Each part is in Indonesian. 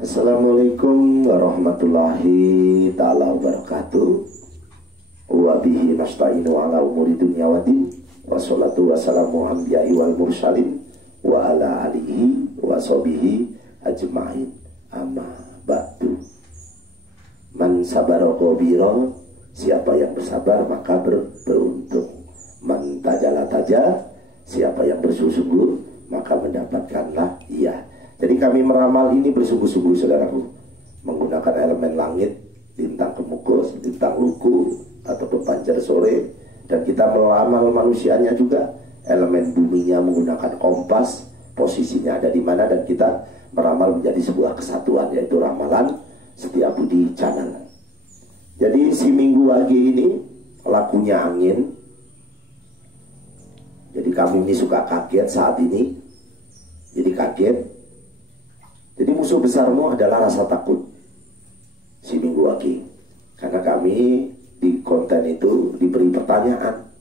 Assalamualaikum warahmatullahi ta'ala wabarakatuh. Wa bihi nasta'inu ala umuri dunya wa din. Wassalatu wassalamu anbiya'i wal mursalin wa ala alihi wa sahbihi ajma'in. Amma ba'du. Man sabara qabira, siapa yang bersabar maka beruntung. Man tajala taja, siapa yang bersungguh maka mendapatkanlah ia. Jadi kami meramal ini bersungguh-sungguh, saudaraku, menggunakan elemen langit, bintang kemukus, bintang luku, ataupun pancar sore. Dan kita meramal manusianya juga, elemen buminya menggunakan kompas, posisinya ada di mana, dan kita meramal menjadi sebuah kesatuan, yaitu ramalan Setiabudi Channel. Jadi si minggu pagi ini lakunya angin. Jadi kami ini suka kaget saat ini. Jadi kaget. Jadi musuh besarmu adalah rasa takut si minggu pagi. Karena kami di konten itu diberi pertanyaan,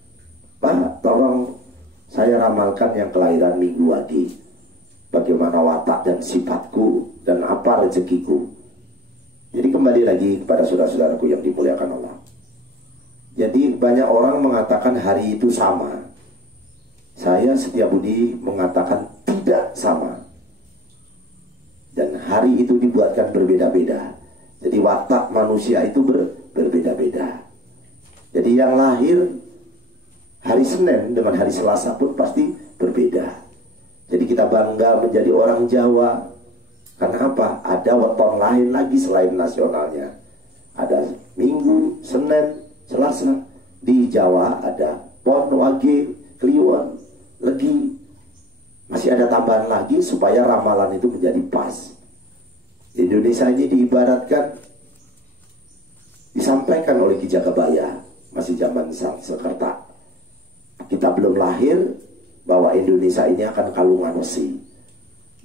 Pak, tolong saya ramalkan yang kelahiran minggu pagi. Bagaimana watak dan sifatku dan apa rezekiku. Jadi kembali lagi kepada saudara-saudaraku yang dimuliakan Allah. Jadi banyak orang mengatakan hari itu sama. Saya Setiabudi mengatakan tidak sama. Dan hari itu dibuatkan berbeda-beda. Jadi watak manusia itu berbeda-beda. Jadi yang lahir hari Senin dengan hari Selasa pun pasti berbeda. Jadi kita bangga menjadi orang Jawa. Karena apa? Ada weton lain lagi selain nasionalnya. Ada Minggu, Senin, Selasa. Di Jawa ada Pon, Wage, Kliwon, Legi. Masih ada tambahan lagi supaya ramalan itu menjadi pas. Indonesia ini diibaratkan, disampaikan oleh Ki Jagabaya, masih zaman Sangskerta. Kita belum lahir bahwa Indonesia ini akan kalungan wesi.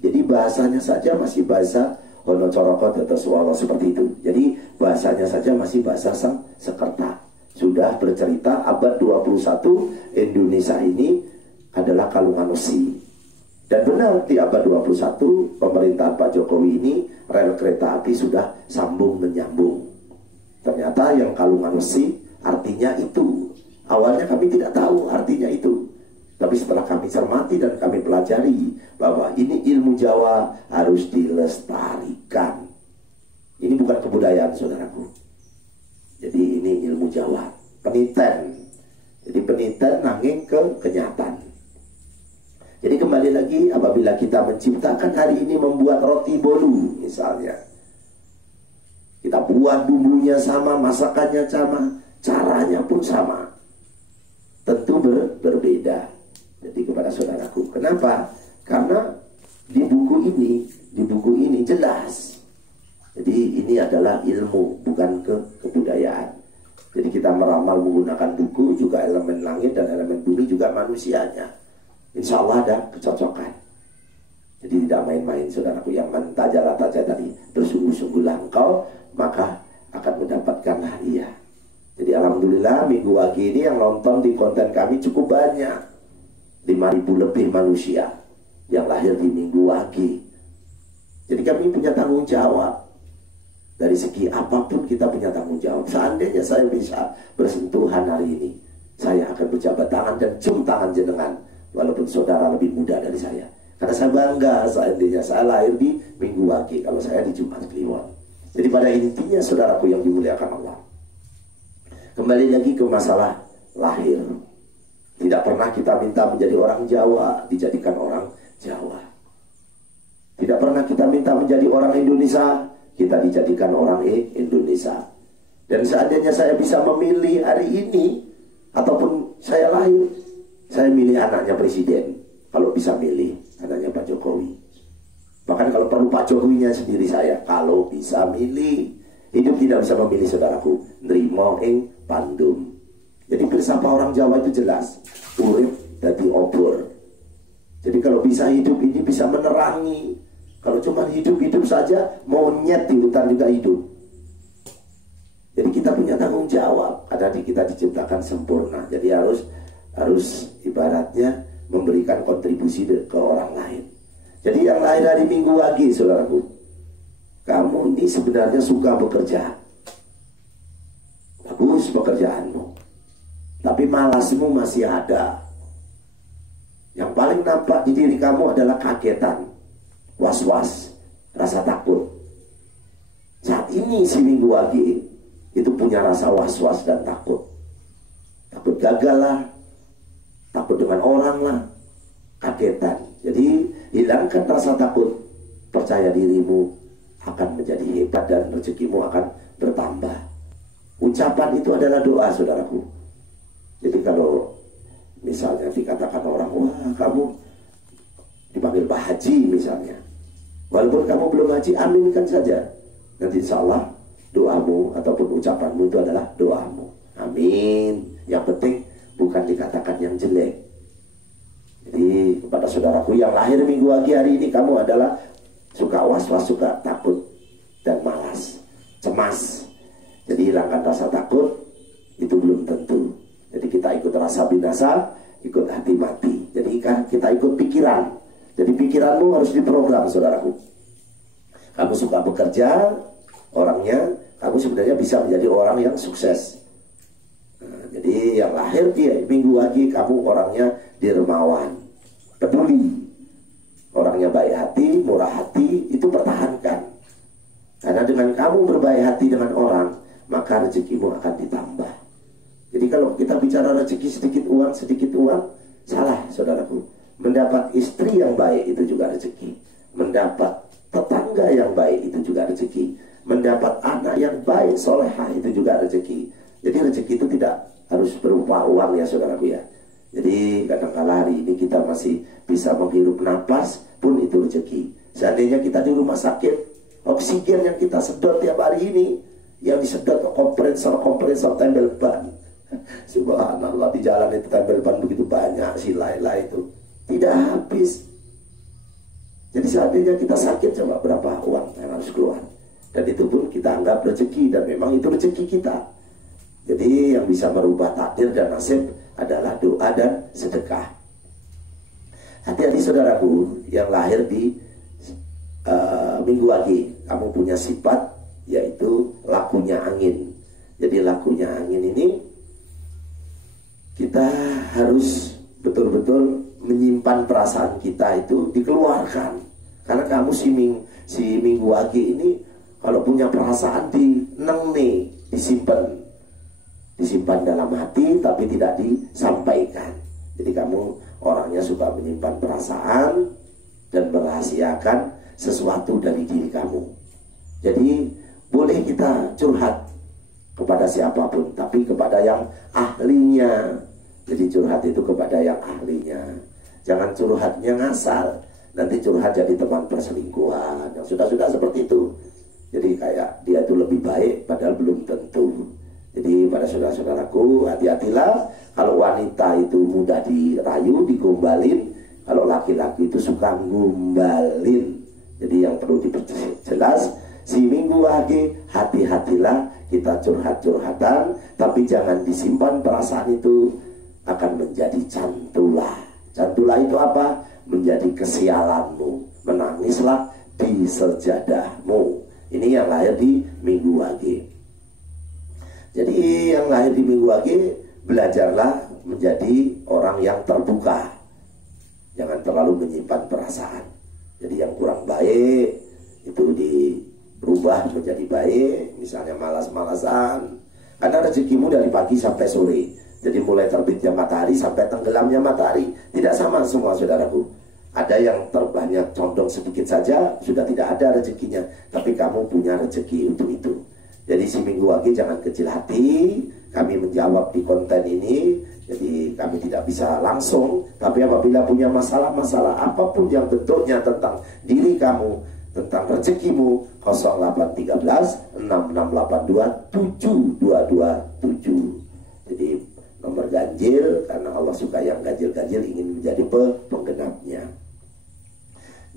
Jadi bahasanya saja masih bahasa Hono Coroko atau Swalo seperti itu. Jadi bahasanya saja masih bahasa Sangskerta. Sudah bercerita abad 21 Indonesia ini adalah kalungan wesi. Dan benar di abad 21 pemerintahan Pak Jokowi ini rel kereta api sudah sambung menyambung. Ternyata yang kalungan wesi artinya itu. Awalnya kami tidak tahu artinya itu. Tapi setelah kami cermati dan kami pelajari bahwa ini ilmu Jawa harus dilestarikan. Ini bukan kebudayaan, saudaraku. Jadi ini ilmu Jawa, peniten. Jadi peniten nanging ke kenyataan. Jadi kembali lagi, apabila kita menciptakan hari ini membuat roti bolu misalnya, kita buat bumbunya sama, masakannya sama, caranya pun sama, tentu berbeda. Jadi kepada saudaraku, kenapa? Karena di buku ini jelas. Jadi ini adalah ilmu, bukan kebudayaan. Jadi kita meramal menggunakan buku, juga elemen langit dan elemen bumi juga manusianya. Insya Allah ada kecocokan. Jadi tidak main-main, saudaraku. Yang mentajala taja tadi bersungguh-sungguhlah engkau, maka akan mendapatkanlah ia. Jadi alhamdulillah minggu pagi ini yang nonton di konten kami cukup banyak. 5.000 lebih manusia yang lahir di minggu pagi. Jadi kami punya tanggung jawab. Dari segi apapun kita punya tanggung jawab. Seandainya saya bisa bersentuhan hari ini, saya akan berjabat tangan dan cium tangan jenengan. Walaupun saudara lebih muda dari saya. Karena saya bangga seandainya saya lahir di minggu pagi, kalau saya di Jumat Kliwon. Jadi pada intinya saudaraku yang dimuliakan Allah, kembali lagi ke masalah lahir. Tidak pernah kita minta menjadi orang Jawa, dijadikan orang Jawa. Tidak pernah kita minta menjadi orang Indonesia, kita dijadikan orang Indonesia. Dan seandainya saya bisa memilih hari ini, ataupun saya lahir, saya milih anaknya presiden. Kalau bisa milih anaknya Pak Jokowi. Bahkan kalau perlu Pak Jokowinya sendiri saya. Kalau bisa milih. Hidup tidak bisa memilih, saudaraku. Nrimo ing pandum. Jadi bersama orang Jawa itu jelas. Urip dadi obor. Jadi kalau bisa hidup ini bisa menerangi. Kalau cuma hidup-hidup saja, monyet di hutan juga hidup. Jadi kita punya tanggung jawab. Karena kita diciptakan sempurna. Jadi harus ibaratnya memberikan kontribusi ke orang lain. Jadi yang lahir hari Minggu pagi, saudaraku, ini sebenarnya suka bekerja. Bagus pekerjaanmu, tapi malasmu masih ada. Yang paling nampak di diri kamu adalah kagetan, was-was, rasa takut. Saat ini si Minggu Wage itu punya rasa was-was dan takut. Takut gagal lah, takut dengan orang lah, kagetan. Jadi hilangkan rasa takut, percaya dirimu akan menjadi hebat dan rezekimu akan bertambah. Ucapan itu adalah doa, saudaraku. Jadi kalau misalnya dikatakan orang, wah kamu dipanggil Pak Haji misalnya, walaupun kamu belum haji, aminkan saja. Nanti insya Allah doamu ataupun ucapanmu itu adalah doamu. Amin. Yang penting bukan dikatakan yang jelek. Jadi kepada saudaraku yang lahir Minggu Wage hari ini, kamu adalah suka was-was, suka takut dan malas, cemas. Jadi hilangkan rasa takut, itu belum tentu. Jadi kita ikut rasa binasa, ikut hati mati. Jadi kan kita ikut pikiran. Jadi pikiranmu harus diprogram, saudaraku. Kamu suka bekerja, orangnya, kamu sebenarnya bisa menjadi orang yang sukses. Nah, jadi yang lahir di Minggu Wage, kamu orangnya dermawan, peduli, orangnya baik hati, murah hati, itu pertahankan. Karena dengan kamu berbaik hati dengan orang, maka rezekimu akan ditambah. Jadi kalau kita bicara rezeki sedikit uang, salah, saudaraku. Mendapat istri yang baik itu juga rezeki. Mendapat tetangga yang baik itu juga rezeki. Mendapat anak yang baik, solehah, itu juga rezeki. Jadi rezeki itu tidak harus berupa uang ya, saudaraku ya. Jadi kadang-kala hari ini kita masih bisa menghirup napas pun itu rezeki. Seandainya kita di rumah sakit, oksigen yang kita sedot tiap hari ini, yang disedot kompresor tempel ban. Subhanallah, di jalan itu tempel ban begitu banyak, silai-lai itu tidak habis. Jadi seandainya kita sakit, coba berapa uang yang harus keluar. Dan itu pun kita anggap rezeki, dan memang itu rezeki kita. Jadi yang bisa merubah takdir dan nasib adalah doa dan sedekah. Hati-hati saudaraku yang lahir di Minggu Wage, kamu punya sifat yaitu lakunya angin. Jadi lakunya angin ini kita harus betul-betul menyimpan perasaan kita itu dikeluarkan. Karena kamu si Minggu Wage ini kalau punya perasaan disimpan dalam hati tapi tidak disampaikan. Jadi kamu orangnya suka menyimpan perasaan dan merahasiakan sesuatu dari diri kamu. Jadi boleh kita curhat kepada siapapun, tapi kepada yang ahlinya. Jadi curhat itu kepada yang ahlinya. Jangan curhatnya ngasal, nanti curhat jadi teman perselingkuhan yang sudah seperti itu. Jadi kayak dia itu lebih baik padahal belum tentu. Jadi pada saudara-saudaraku, hati-hatilah kalau wanita itu mudah dirayu, digombalin. Kalau laki-laki itu suka ngombalin. Jadi yang perlu diperjelas, si Minggu Wage, hati-hatilah kita curhat-curhatan, tapi jangan disimpan perasaan itu, akan menjadi cantula. Cantula itu apa? Menjadi kesialanmu. Menangislah di sejadahmu. Ini yang lahir di Minggu Wage. Jadi yang lahir di Minggu Wage, belajarlah menjadi orang yang terbuka. Jangan terlalu menyimpan perasaan. Jadi yang kurang baik itu berubah menjadi baik. Misalnya malas-malasan. Karena rezekimu dari pagi sampai sore. Jadi mulai terbitnya matahari sampai tenggelamnya matahari. Tidak sama semua saudaraku. Ada yang terbanyak condong sedikit saja, sudah tidak ada rezekinya. Tapi kamu punya rezeki untuk itu. Jadi si Minggu Wage jangan kecil hati. Kami menjawab di konten ini. Jadi kami tidak bisa langsung. Tapi apabila punya masalah-masalah apapun yang bentuknya tentang diri kamu, tentang rezekimu, 0813 6682 7227. Jadi nomor ganjil, karena Allah suka yang ganjil-ganjil, ingin menjadi penggenapnya.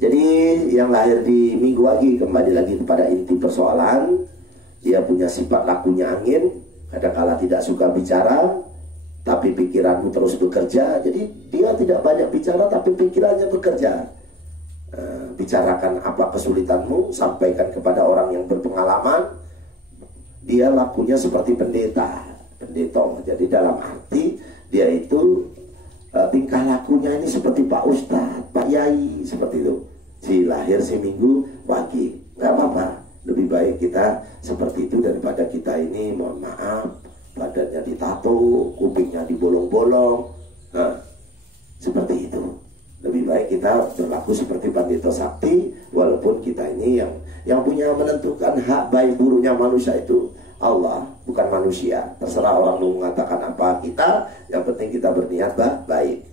Jadi yang lahir di Minggu Wage, kembali lagi kepada inti persoalan, dia punya sifat lakunya angin. Kadang-kala tidak suka bicara, tapi pikiranmu terus bekerja. Jadi dia tidak banyak bicara, tapi pikirannya bekerja. Bicarakan apa kesulitanmu, sampaikan kepada orang yang berpengalaman. Dia lakunya seperti pendeta, pendetong. Jadi dalam arti dia itu tingkah lakunya ini seperti Pak Ustadz, Pak Yai, seperti itu. Si lahir si Minggu Wage, nggak apa-apa. Lebih baik kita seperti itu daripada kita ini, mohon maaf, badannya ditato, kupingnya dibolong-bolong. Nah, seperti itu. Lebih baik kita berlaku seperti Pandito Sakti, walaupun kita ini yang punya menentukan hak baik buruknya manusia itu Allah, bukan manusia. Terserah orang mau mengatakan apa kita, yang penting kita berniat baik.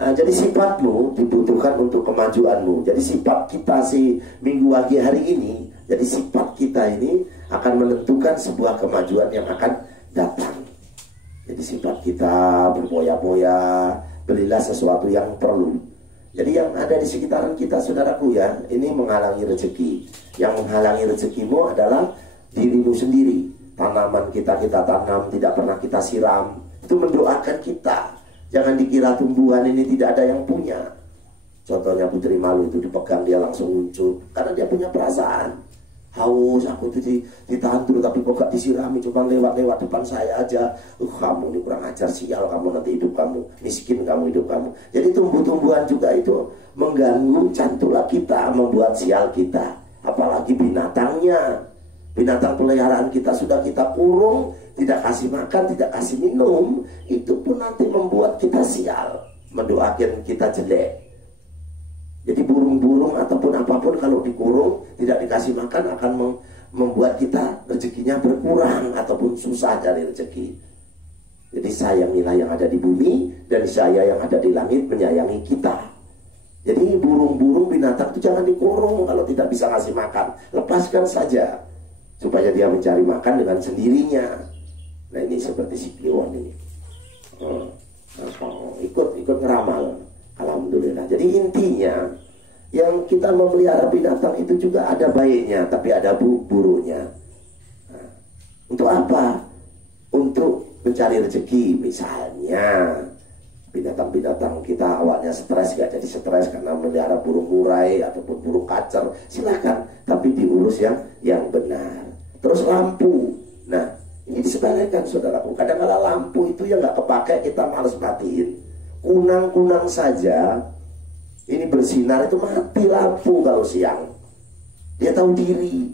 Nah, jadi sifatmu dibutuhkan untuk kemajuanmu. Jadi sifat kita si Minggu Wage hari ini, jadi sifat kita ini akan menentukan sebuah kemajuan yang akan datang. Jadi sifat kita berpoya-poya, belilah sesuatu yang perlu. Jadi yang ada di sekitaran kita, saudaraku ya, ini menghalangi rezeki. Yang menghalangi rezekimu adalah dirimu sendiri. Tanaman kita tanam, tidak pernah kita siram. Itu mendoakan kita. Jangan dikira tumbuhan ini tidak ada yang punya. Contohnya Putri Malu itu dipegang dia langsung muncul. Karena dia punya perasaan. Haus, aku itu ditahan dulu tapi kok gak disirami, cuma lewat-lewat depan saya aja. Kamu ini kurang ajar, sial kamu, nanti hidup kamu miskin, kamu hidup kamu. Jadi tumbuh-tumbuhan juga itu mengganggu cantula kita, membuat sial kita. Apalagi binatangnya. Binatang peliharaan kita sudah kita kurung, tidak kasih makan, tidak kasih minum, itu pun nanti membuat kita sial, mendoakan kita jelek. Jadi burung-burung ataupun apapun kalau dikurung, tidak dikasih makan akan membuat kita rezekinya berkurang ataupun susah cari rezeki. Jadi sayangilah yang ada di bumi dan saya yang ada di langit menyayangi kita. Jadi burung-burung binatang itu jangan dikurung kalau tidak bisa ngasih makan. Lepaskan saja supaya dia mencari makan dengan sendirinya. Nah ini seperti si Kliwon ini. Ikut ngeramal. Alhamdulillah. Jadi intinya yang kita memelihara binatang itu juga ada baiknya, tapi ada buruknya. Nah, untuk apa? Untuk mencari rezeki. Misalnya binatang-binatang kita awalnya stres, gak jadi stres karena memelihara burung murai ataupun burung kacer, silakan, tapi diurus yang benar. Terus lampu. Nah ini disepelekan saudaraku. Kadang-kadang lampu itu yang gak kepake kita males matiin. Kunang-kunang saja ini bersinar itu mati lampu kalau siang. Dia tahu diri.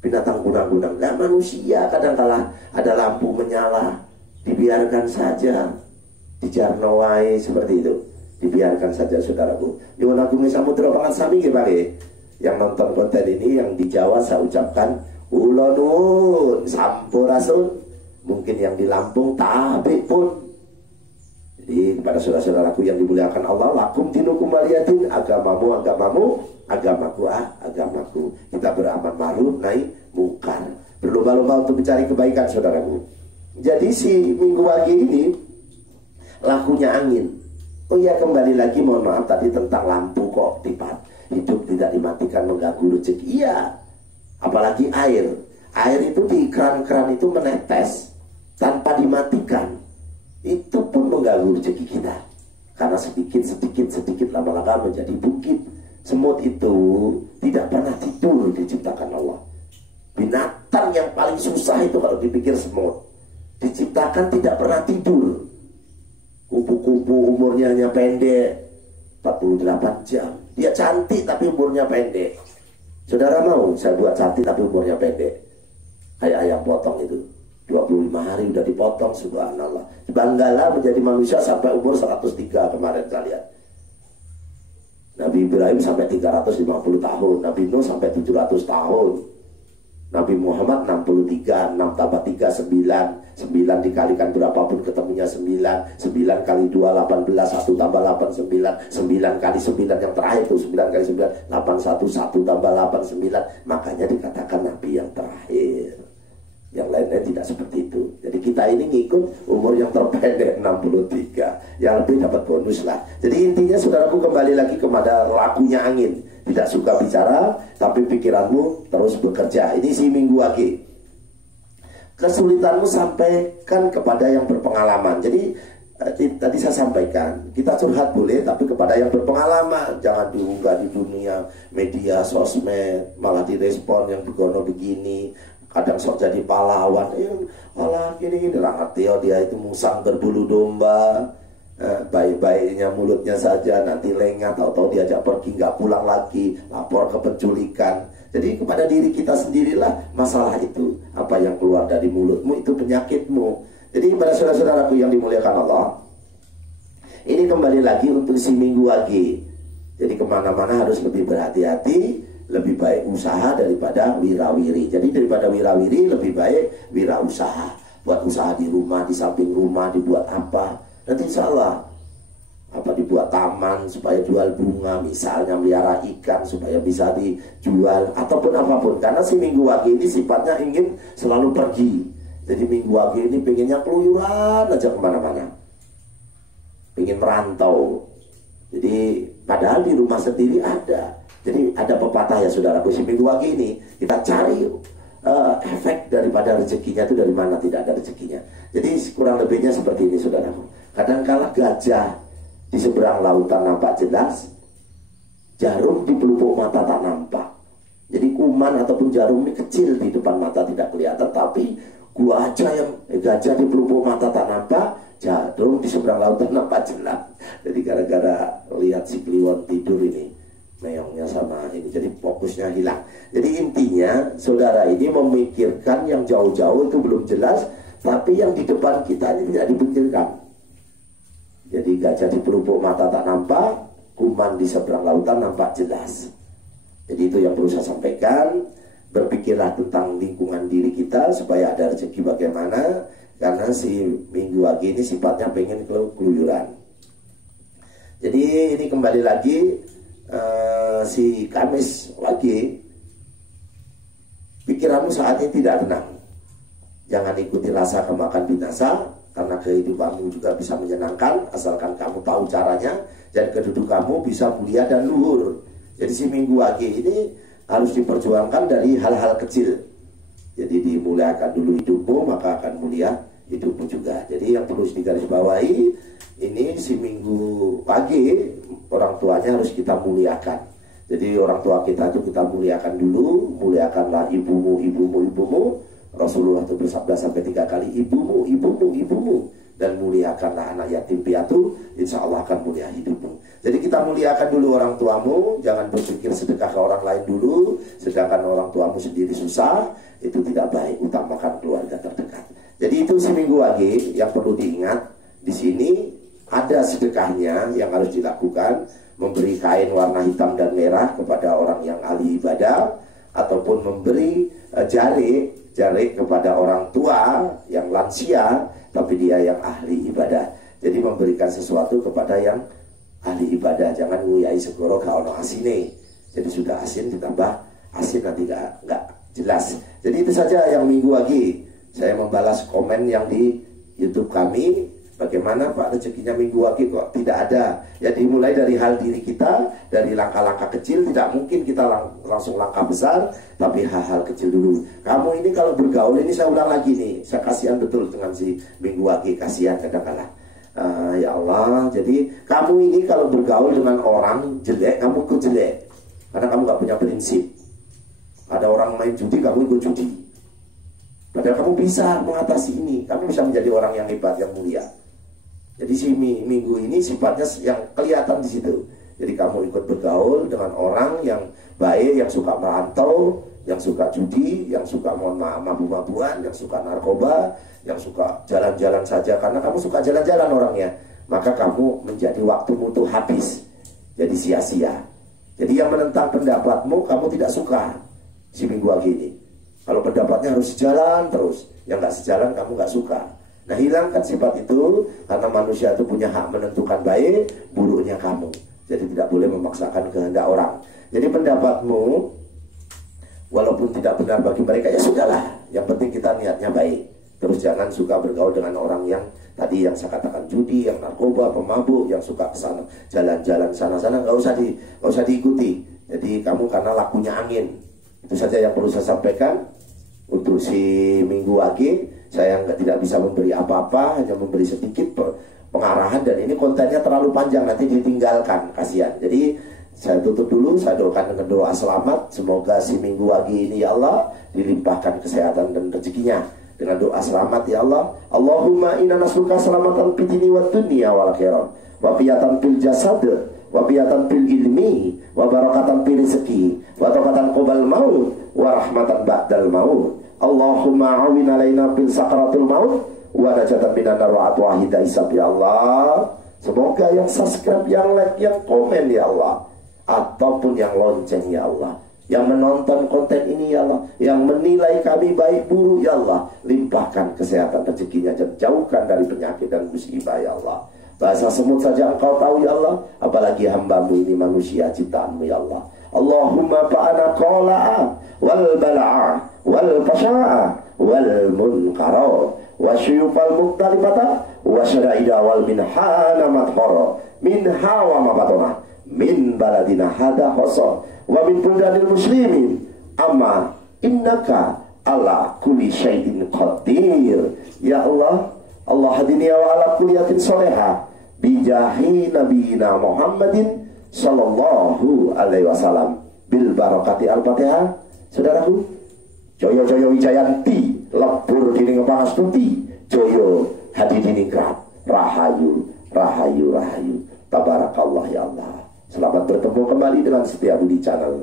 Binatang kunang-kunang. Nah manusia kadang-kala ada lampu menyala, dibiarkan saja, dijarnowai seperti itu, dibiarkan saja saudaraku. Nyuwun agung samudra pangan sami nggih Pak. Yang nonton konten ini yang di Jawa saya ucapkan kula nuwun sampurasun. Mungkin yang di Lampung tabik pun. Jadi kepada saudara-saudaraku yang dimuliakan Allah, lakum dinukum waliyatin, agamamu, agamaku, agamaku. Kita beramal ma'ruf nahi mungkar. Berlomba-lomba untuk mencari kebaikan saudaraku. Jadi si Minggu Wage ini lakunya angin. Oh ya, kembali lagi mohon maaf tadi tentang lampu kok hidup tidak dimatikan mengganggu rezeki. Iya. Apalagi air. Air itu di keran-keran itu menetes tanpa dimatikan. Itu pun mengganggu rezeki kita. Karena sedikit lama-lama menjadi bukit. Semut itu tidak pernah tidur diciptakan Allah. Binatang yang paling susah itu kalau dipikir semut. Diciptakan tidak pernah tidur. Kupu-kupu umurnya hanya pendek 48 jam. Dia cantik tapi umurnya pendek. Saudara mau saya buat cantik tapi umurnya pendek? Kayak ayam potong itu 25 hari udah dipotong, subhanallah. Banggalah menjadi manusia sampai umur 103 kemarin saya lihat. Nabi Ibrahim sampai 350 tahun, Nabi Nuh sampai 700 tahun, Nabi Muhammad 63, 6 tambah 3 9, 9 dikalikan berapapun ketemunya 9, 9 kali 2 18, 1 tambah 8 9, 9 kali 9 yang terakhir itu 9 kali 9 81, 1 tambah 8 9, makanya dikatakan Nabi yang terakhir. Yang lainnya tidak seperti itu. Jadi kita ini ngikut umur yang terpendek 63. Yang lebih dapat bonus lah. Jadi intinya saudaraku kembali lagi kepada lakunya angin. Tidak suka bicara tapi pikiranmu terus bekerja. Ini si Minggu Wage. Kesulitanmu sampaikan kepada yang berpengalaman. Jadi Tadi saya sampaikan, kita curhat boleh, tapi kepada yang berpengalaman. Jangan diunggah di dunia media sosmed, malah direspon yang begono begini. Kadang sok jadi pahlawan, malah gini ngerti dia itu musang berbulu domba. Baik-baiknya mulutnya saja nanti lengah, tahu-tahu diajak pergi nggak pulang lagi, lapor ke penculikan. Jadi kepada diri kita sendirilah masalah itu. Apa yang keluar dari mulutmu itu penyakitmu. Jadi pada saudara-saudaraku yang dimuliakan Allah, ini kembali lagi untuk si minggu lagi. Jadi kemana-mana harus lebih berhati-hati, lebih baik usaha daripada wirawiri. Jadi daripada wirawiri lebih baik wirausaha. Buat usaha di rumah, di samping rumah, dibuat apa? Nanti insya Allah apa dibuat taman supaya jual bunga, misalnya melihara ikan supaya bisa dijual, ataupun apapun. Karena si minggu lagi ini sifatnya ingin selalu pergi. Jadi minggu lagi ini pengennya keluyuran aja kemana-mana, pengen merantau. Jadi padahal di rumah sendiri ada. Jadi ada pepatah ya saudaraku, si minggu lagi ini kita cari efek daripada rezekinya itu dari mana, tidak ada rezekinya. Jadi kurang lebihnya seperti ini saudaraku. Kadangkala gajah di seberang lautan nampak jelas, jarum di pelupuk mata tak nampak. Jadi kuman ataupun jarum ini kecil di depan mata tidak kelihatan, tapi gajah di pelupuk mata tak nampak, jarum di seberang lautan nampak jelas. Jadi gara-gara lihat si kliwon tidur ini, meongnya sama ini, jadi fokusnya hilang. Jadi intinya saudara ini memikirkan yang jauh-jauh itu belum jelas, tapi yang di depan kita ini tidak dipikirkan. Jadi gajah di pelupuk mata tak nampak, kuman di seberang lautan nampak jelas. Jadi itu yang perlu saya sampaikan. Berpikirlah tentang lingkungan diri kita supaya ada rezeki bagaimana. Karena si minggu lagi ini sifatnya pengen keluyuran. Jadi ini kembali lagi si Kamis lagi, pikiranmu saat ini tidak tenang. Jangan ikuti rasa kemakan binasa, karena kehidupanmu juga bisa menyenangkan asalkan kamu tahu caranya, dan kedudukanmu bisa mulia dan luhur. Jadi si minggu lagi ini harus diperjuangkan dari hal-hal kecil. Jadi dimuliakan dulu hidupmu, maka akan mulia hidupmu juga. Jadi yang perlu digarisbawahi, ini si minggu pagi orang tuanya harus kita muliakan. Jadi orang tua kita itu kita muliakan dulu. Muliakanlah ibumu. Rasulullah itu bersabda sampai 3 kali, ibumu, dan muliakanlah anak yatim piatu, insya Allah akan mulia hidupmu. Jadi kita muliakan dulu orang tuamu, jangan berpikir sedekah ke orang lain dulu, sedangkan orang tuamu sendiri susah, itu tidak baik. Utamakan keluarga terdekat. Jadi itu seminggu lagi yang perlu diingat. Di sini ada sedekahnya yang harus dilakukan, memberi kain warna hitam dan merah kepada orang yang ahli ibadah, ataupun memberi jari kepada orang tua yang lansia tapi dia yang ahli ibadah. Jadi memberikan sesuatu kepada yang ahli ibadah. Jangan nguyai segoro gak ono asine. Jadi sudah asin ditambah asin nanti gak jelas. Jadi itu saja yang minggu lagi. Saya membalas komen yang di YouTube kami. Bagaimana Pak rezekinya minggu lagi kok tidak ada? Ya dimulai dari hal diri kita, dari langkah-langkah kecil. Tidak mungkin kita langsung langkah besar, tapi hal-hal kecil dulu. Kamu ini kalau bergaul, ini saya ulang lagi nih, saya kasihan betul dengan si minggu lagi, kasihan kadang-kadang. Ya Allah, jadi kamu ini kalau bergaul dengan orang jelek, kamu ikut jelek, karena kamu gak punya prinsip. Ada orang main judi, kamu ikut judi. Padahal kamu bisa mengatasi ini, kamu bisa menjadi orang yang hebat, yang mulia. Jadi si minggu ini sifatnya yang kelihatan di situ. Jadi kamu ikut bergaul dengan orang yang baik, yang suka merantau, yang suka judi, yang suka mabuk-mabukan, yang suka narkoba, yang suka jalan-jalan saja karena kamu suka jalan-jalan orangnya. Maka kamu menjadi waktumu itu habis, jadi sia-sia. Jadi yang menentang pendapatmu kamu tidak suka si minggu lagi ini. Kalau pendapatnya harus sejalan terus, yang nggak sejalan kamu nggak suka. Nah hilangkan sifat itu, karena manusia itu punya hak menentukan baik, buruknya kamu. Jadi tidak boleh memaksakan kehendak orang. Jadi pendapatmu walaupun tidak benar bagi mereka, ya sudahlah. Yang penting kita niatnya baik. Terus jangan suka bergaul dengan orang yang tadi yang saya katakan judi, yang narkoba, pemabuk, yang suka kesana jalan-jalan sana-sana, nggak usah diikuti. Jadi kamu karena lakunya angin. Itu saja yang perlu saya sampaikan untuk si minggu lagi. Saya tidak bisa memberi apa-apa, hanya memberi sedikit pengarahan, dan ini kontennya terlalu panjang nanti ditinggalkan, kasihan. Jadi saya tutup dulu, saya doakan dengan doa selamat. Semoga si minggu lagi ini ya Allah dilimpahkan kesehatan dan rezekinya. Dengan doa selamat ya Allah. Allahumma inna nas'aluka salamatan fid dini wad dunya wal akhirah. Wa fiyatan fil jasad, wa fiyatan fil ilmi, wa barakatan fil rizqi, wa taqatan qabal maut, wa rahmatan ba'dal maut. Allahumma awin alaina fil sakaratul maut, wa najatan minan nar wa atwahida isab ya Allah. Semoga yang subscribe, yang like, yang komen ya Allah, ataupun yang lonceng ya Allah, yang menonton konten ini ya Allah, yang menilai kami baik buruk ya Allah, limpahkan kesehatan rezekinya dan jauhkan dari penyakit dan musibah ya Allah. Bahasa semut saja engkau tahu ya Allah, apalagi hambamu ini manusia ciptaanmu ya Allah. Allahumma fa'ana qola'a wal bala'a wal fasha'a wal munkara wa syuyufal muktalifata wa syara'ida wal minhana mathara minha wa mabatona min baladina hada khoso wa min buldanil muslimin amma innaka ala kulli syai'in qadir ya Allah. Allah hadini wa ala kulliyatin soleha bijahi nabiyina Muhammadin sallallahu alaihi wasallam bil barakati al-fatihah. Saudaraku, joyo joyo wijayanti lebur dini ngepangastuti, joyo hadi diningrat, rahayu rahayu rahayu. Tabarakallah ya Allah. Selamat bertemu kembali dengan Setia Budi Channel.